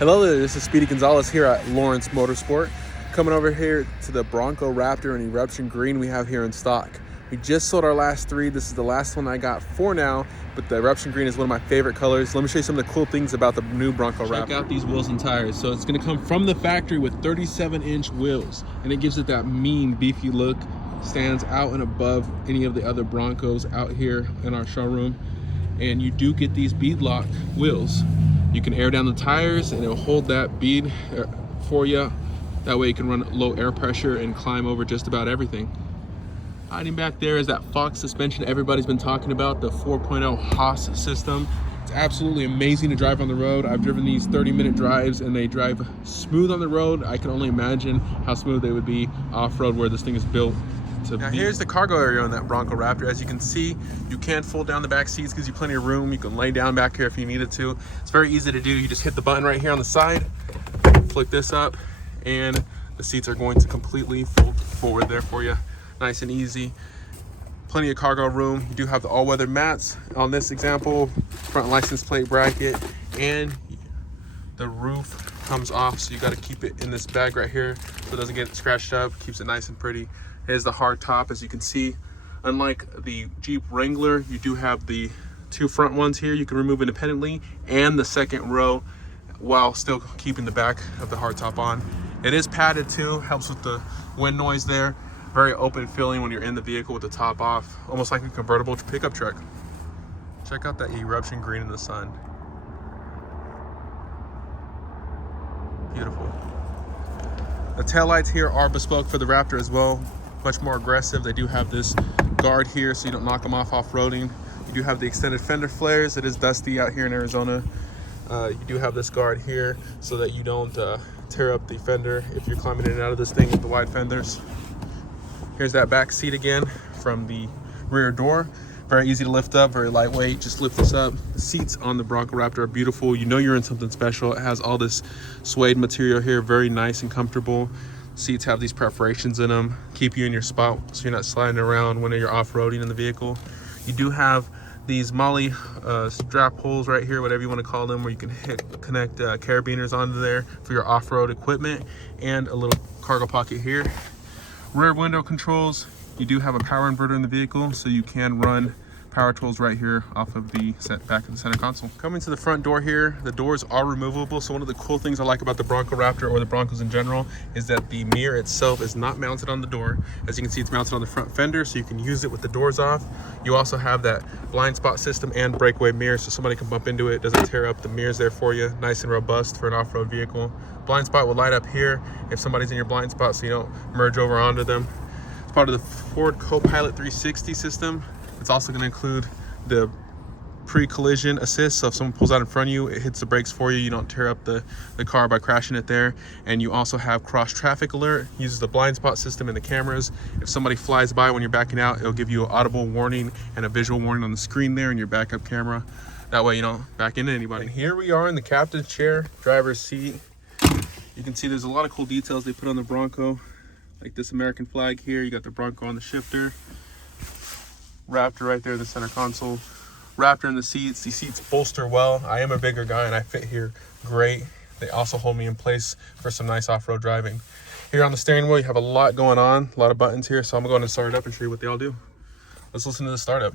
Hello there, this is Speedy Gonzalez here at Lawrence Motorsport. Coming over here to the Bronco Raptor and Eruption Green we have here in stock. We just sold our last three. This is the last one I got for now, but the Eruption Green is one of my favorite colors. Let me show you some of the cool things about the new Bronco Raptor. Check out these wheels and tires. So it's gonna come from the factory with 37-inch wheels, and it gives it that mean, beefy look. Stands out and above any of the other Broncos out here in our showroom. And you do get these beadlock wheels. You can air down the tires and it'll hold that bead for you. That way you can run low air pressure and climb over just about everything. Hiding back there is that Fox suspension everybody's been talking about, the 4.0 Haas system. It's absolutely amazing to drive on the road. I've driven these 30-minute drives and they drive smooth on the road. I can only imagine how smooth they would be off-road where this thing is built. Now here's the cargo area on that Bronco Raptor. As you can see, you can fold down the back seats, gives you plenty of room. You can lay down back here if you needed to. It's very easy to do. You just hit the button right here on the side, flick this up, and the seats are going to completely fold forward there for you. Nice and easy. Plenty of cargo room. You do have the all-weather mats on this example, front license plate bracket, and the roof comes off, so you got to keep it in this bag right here so it doesn't get scratched up. Keeps it nice and pretty. Here's the hard top. As you can see, unlike the Jeep Wrangler, you do have the two front ones here you can remove independently, and the second row while still keeping the back of the hard top on. It is padded too, helps with the wind noise there. Very open feeling when you're in the vehicle with the top off, almost like a convertible pickup truck. Check out that Eruption Green in the sun. Beautiful. The taillights here are bespoke for the Raptor as well. Much more aggressive. They do have this guard here so you don't knock them off-roading. You do have the extended fender flares. It is dusty out here in Arizona. You do have this guard here so that you don't tear up the fender if you're climbing in and out of this thing with the wide fenders. Here's that back seat again from the rear door. Very easy to lift up, very lightweight. Just lift this up. The seats on the Bronco Raptor are beautiful. You know you're in something special. It has all this suede material here, very nice and comfortable. Seats have these perforations in them, keep you in your spot so you're not sliding around when you're off-roading in the vehicle. You do have these molly strap holes right here, whatever you want to call them, where you can connect carabiners onto there for your off-road equipment, and a little cargo pocket here. Rear window controls. You do have a power inverter in the vehicle, so you can run power tools right here off of the back of the center console. Coming to the front door here, the doors are removable. So one of the cool things I like about the Bronco Raptor, or the Broncos in general, is that the mirror itself is not mounted on the door. As you can see, it's mounted on the front fender, so you can use it with the doors off. You also have that blind spot system and breakaway mirror, so somebody can bump into it. It doesn't tear up the mirrors there for you. Nice and robust for an off-road vehicle. Blind spot will light up here if somebody's in your blind spot, so you don't merge over onto them. It's part of the Ford Co-Pilot 360 system. It's also going to include the pre-collision assist, so if someone pulls out in front of you, it hits the brakes for you. You don't tear up the car by crashing it there. And you also have cross traffic alert, uses the blind spot system and the cameras. If somebody flies by when you're backing out, it'll give you an audible warning and a visual warning on the screen there in your backup camera. That way you don't back into anybody. And here we are in the captain's chair, driver's seat. You can see there's a lot of cool details they put on the Bronco, like this American flag here. You got the Bronco on the shifter. Raptor right there in the center console. Raptor in the seats. These seats bolster well. I am a bigger guy and I fit here great. They also hold me in place for some nice off-road driving. Here on the steering wheel, you have a lot going on, a lot of buttons here, so I'm going to start it up and show you what they all do. Let's listen to the startup.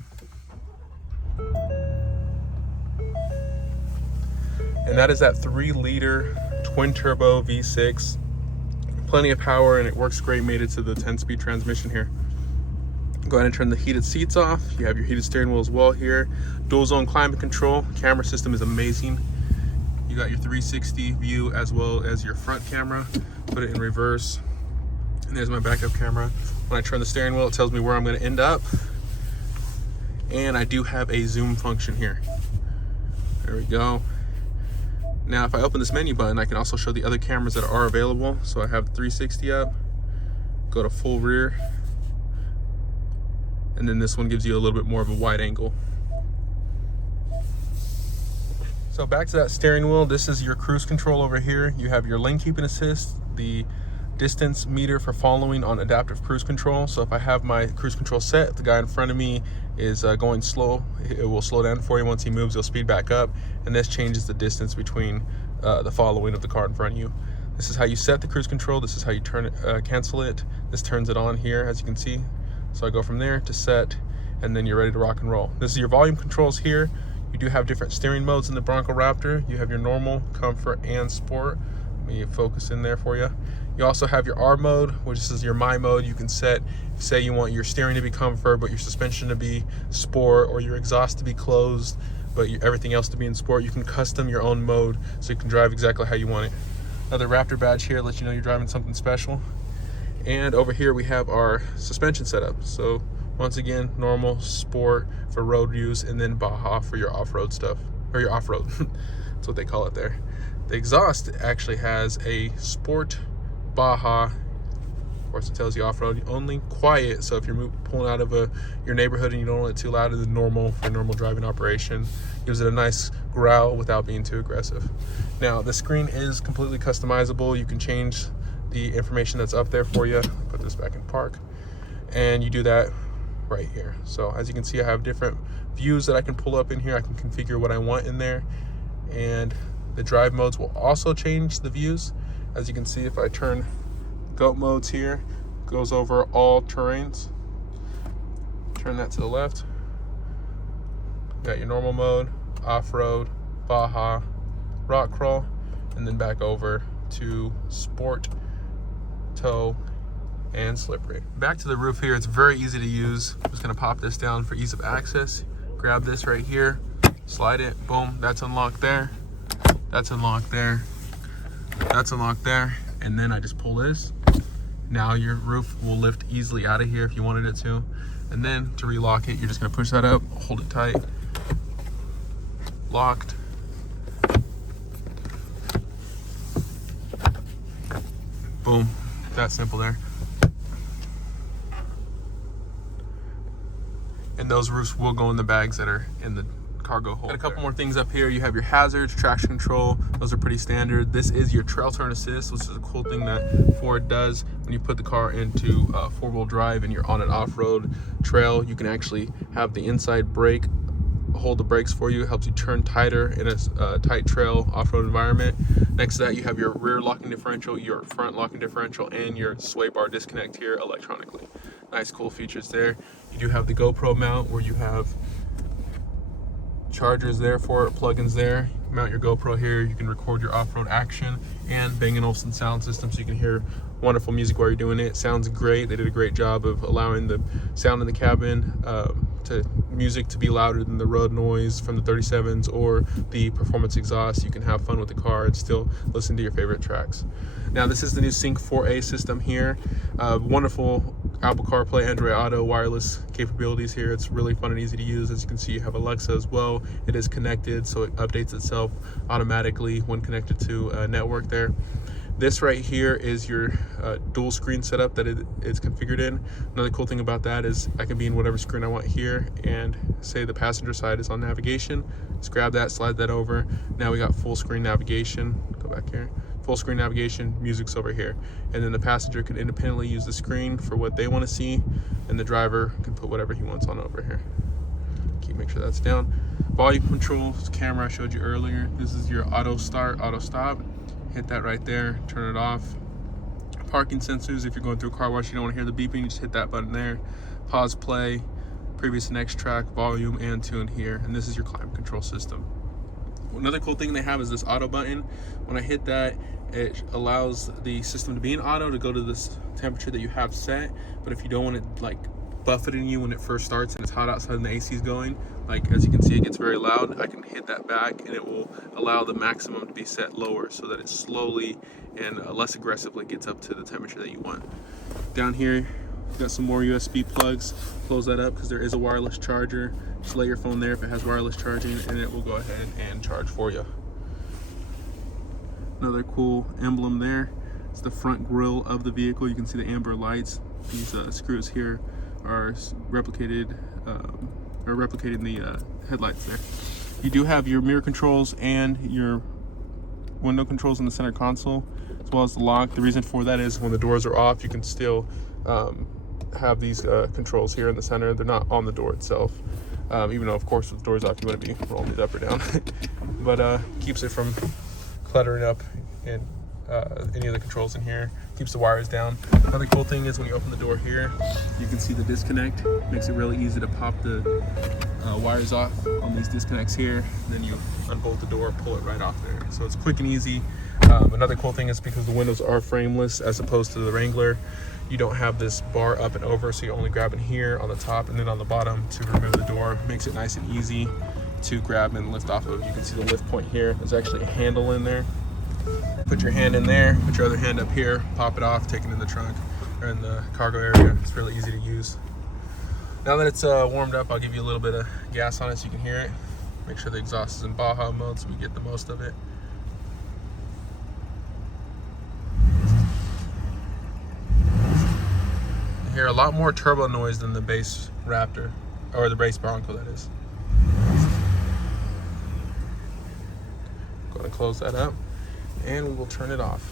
And that is that 3-liter twin-turbo V6. Plenty of power, and it works great, made it to the 10-speed transmission here. Go ahead and turn the heated seats off. You have your heated steering wheel as well here. Dual zone climate control. Camera system is amazing. You got your 360 view as well as your front camera. Put it in reverse. And there's my backup camera. When I turn the steering wheel, it tells me where I'm going to end up. And I do have a zoom function here. There we go. Now, if I open this menu button, I can also show the other cameras that are available. So I have the 360 up. Go to full rear. And then this one gives you a little bit more of a wide angle. So back to that steering wheel, this is your cruise control over here. You have your lane keeping assist, the distance meter for following on adaptive cruise control. So if I have my cruise control set, if the guy in front of me is going slow, it will slow down for you. Once he moves, he'll speed back up. And this changes the distance between the following of the car in front of you. This is how you set the cruise control. This is how you turn it, cancel it. This turns it on here, as you can see. So I go from there to set, and then you're ready to rock and roll. This is your volume controls here. You do have different steering modes in the Bronco Raptor. You have your normal, comfort, and sport. Let me focus in there for you. You also have your R mode, which is your my mode. You can set, say you want your steering to be comfort, but your suspension to be sport, or your exhaust to be closed, but everything else to be in sport. You can custom your own mode so you can drive exactly how you want it. Another Raptor badge here lets you know you're driving something special. And over here we have our suspension setup. So once again, normal, sport for road use, and then Baja for your off-road stuff, or your off-road. That's what they call it there. The exhaust actually has a sport, Baja. Of course, it tells you off-road only, quiet. So if you're pulling out of your neighborhood and you don't want it too loud, it's normal for normal driving operation. Gives it a nice growl without being too aggressive. Now, the screen is completely customizable. You can change the information that's up there for you. Put this back in park, and you do that right here. So as you can see, I have different views that I can pull up in here. I can configure what I want in there, and the drive modes will also change the views. As you can see, if I turn goat modes here, goes over all terrains. Turn that to the left. Got your normal mode, off-road, Baja, rock crawl, and then back over to sport, tow, and slippery. Back to the roof here, it's very easy to use. I'm just gonna pop this down for ease of access. Grab this right here, slide it, boom, that's unlocked there. That's unlocked there. That's unlocked there. And then I just pull this. Now your roof will lift easily out of here if you wanted it to. And then to relock it, you're just gonna push that up, hold it tight, locked. Boom, that simple there. And those roofs will go in the bags that are in the cargo hold. Got a couple more things up here. You have your hazards, traction control. Those are pretty standard. This is your trail turn assist, which is a cool thing that Ford does. When you put the car into four-wheel drive and you're on an off-road trail, you can actually have the inside brake hold the brakes for you. It helps you turn tighter in a tight trail off-road environment. Next to that, you have your rear locking differential, your front locking differential, and your sway bar disconnect here electronically. Nice, cool features there. You do have the GoPro mount where you have chargers there for it, plugins there. Mount your GoPro here. You can record your off-road action, and Bang & Olufsen sound system so you can hear wonderful music while you're doing it. Sounds great. They did a great job of allowing the sound in the cabin music to be louder than the road noise from the 37s or the performance exhaust. You can have fun with the car and still listen to your favorite tracks. Now, this is the new Sync 4A system here. Wonderful Apple CarPlay, Android Auto, wireless capabilities here. It's really fun and easy to use. As you can see, you have Alexa as well. It is connected, so it updates itself automatically when connected to a network there. This right here is your dual screen setup that it's configured in. Another cool thing about that is I can be in whatever screen I want here, and say the passenger side is on navigation. Just grab that, slide that over. Now we got full screen navigation. Go back here. Full screen navigation, music's over here. And then the passenger can independently use the screen for what they want to see, and the driver can put whatever he wants on over here. Make sure that's down. Volume control, camera I showed you earlier. This is your auto start, auto stop. Hit that right there, turn it off. Parking sensors, if you're going through a car wash, you don't want to hear the beeping, you just hit that button there. Pause, play, previous and next track, volume, and tune here. And this is your climate control system. Another cool thing they have is this auto button. When I hit that, it allows the system to be in auto to go to this temperature that you have set. But if you don't want it like buffeting you when it first starts and it's hot outside and the AC is going, like as you can see, it gets very loud. I can hit that back and it will allow the maximum to be set lower so that it slowly and less aggressively gets up to the temperature that you want. Down here, you've got some more USB plugs. Close that up because there is a wireless charger. Just lay your phone there if it has wireless charging, and it will go ahead and charge for you. Another cool emblem there. It's the front grille of the vehicle. You can see the amber lights. These screws here are replicating the headlights there. You do have your mirror controls and your window controls in the center console, as well as the lock. The reason for that is when the doors are off, you can still have these controls here in the center. They're not on the door itself, even though of course with the doors off you wouldn't be rolling it up or down. But keeps it from cluttering up in any of the controls in here. Keeps the wires down. Another cool thing is when you open the door here, you can see the disconnect. Makes it really easy to pop the wires off on these disconnects here. Then you unbolt the door, pull it right off there. So it's quick and easy. Another cool thing is because the windows are frameless as opposed to the Wrangler, you don't have this bar up and over, so you only grab in here on the top and then on the bottom to remove the door. Makes it nice and easy to grab and lift off of. You can see the lift point here. There's actually a handle in there. Put your hand in there, put your other hand up here, pop it off, take it in the trunk or in the cargo area. It's really easy to use. Now that it's warmed up, I'll give you a little bit of gas on it so you can hear it. Make sure the exhaust is in Baja mode so we get the most of it. You hear a lot more turbo noise than the base Raptor, or the base Bronco, that is. Go ahead and close that up, and we will turn it off.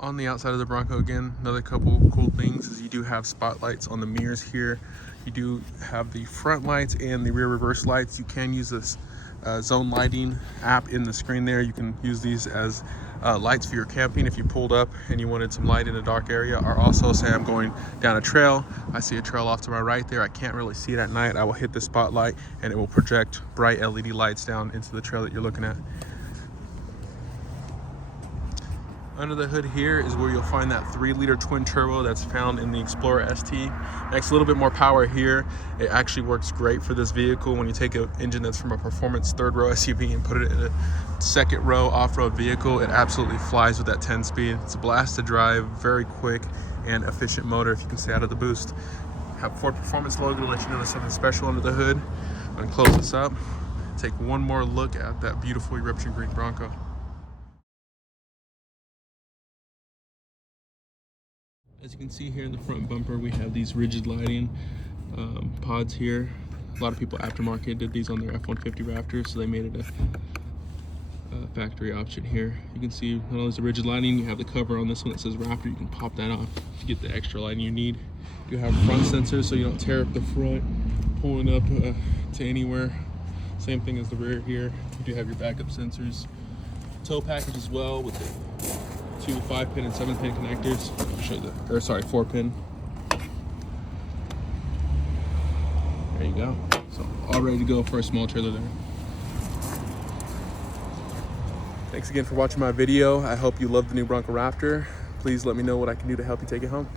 On the outside of the Bronco again, another couple cool things is you do have spotlights on the mirrors here. You do have the front lights and the rear reverse lights. You can use this zone lighting app in the screen there. You can use these as lights for your camping if you pulled up and you wanted some light in a dark area, or also say I'm going down a trail. I see a trail off to my right there. I can't really see it at night. I will hit the spotlight and it will project bright LED lights down into the trail that you're looking at. Under the hood here is where you'll find that 3-liter twin turbo that's found in the Explorer ST. Makes a little bit more power here. It actually works great for this vehicle. When you take an engine that's from a performance 3rd-row SUV and put it in a 2nd-row off-road vehicle, it absolutely flies with that 10-speed. It's a blast to drive, very quick and efficient motor if you can stay out of the boost. Have Ford Performance logo to let you know there's something special under the hood. I'm gonna close this up, take one more look at that beautiful eruption green Bronco. As you can see here in the front bumper, we have these rigid lighting pods here. A lot of people aftermarket did these on their F-150 Raptor, so they made it a factory option here. You can see not only is the rigid lighting, you have the cover on this one that says Raptor. You can pop that off to get the extra lighting you need. You have front sensors so you don't tear up the front, pulling up to anywhere. Same thing as the rear here. You do have your backup sensors. Tow package as well with the 2 5-pin and 7-pin connectors. I'll show you the, or sorry, 4-pin. There you go. So all ready to go for a small trailer there. Thanks again for watching my video. I hope you love the new Bronco Raptor. Please let me know what I can do to help you take it home.